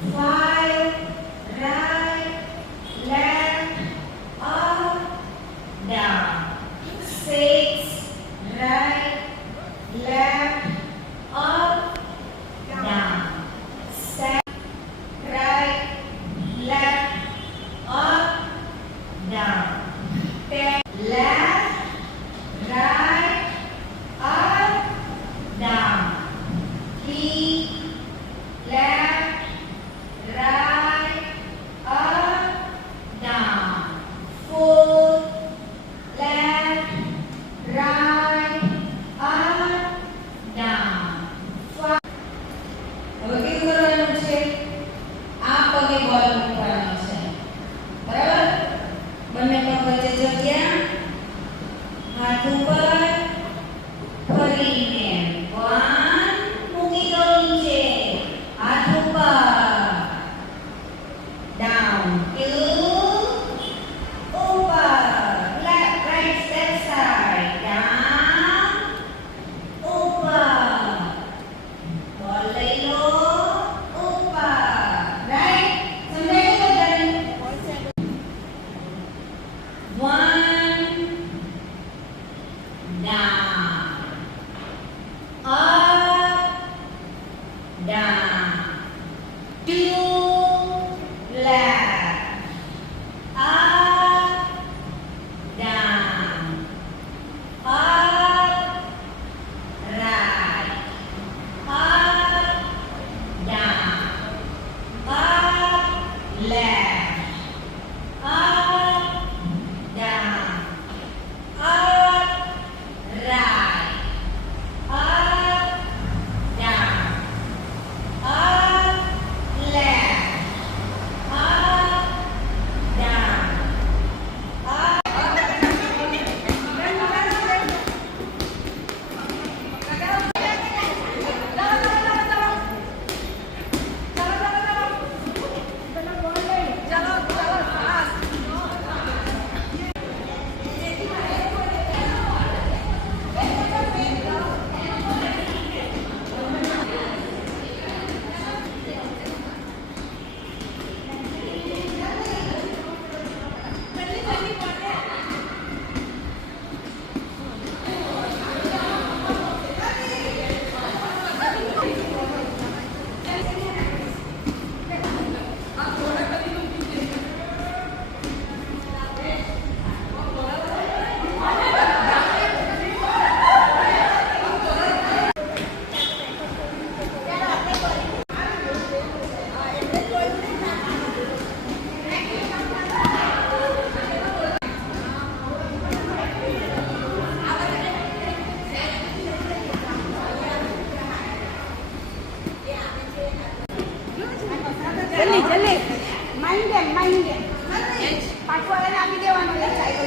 Five, right, left, up, down. Six, right, left. Now, જલ્દી માંડી દે માંડી. દે પાછો એને આપી દેવાનો લખાય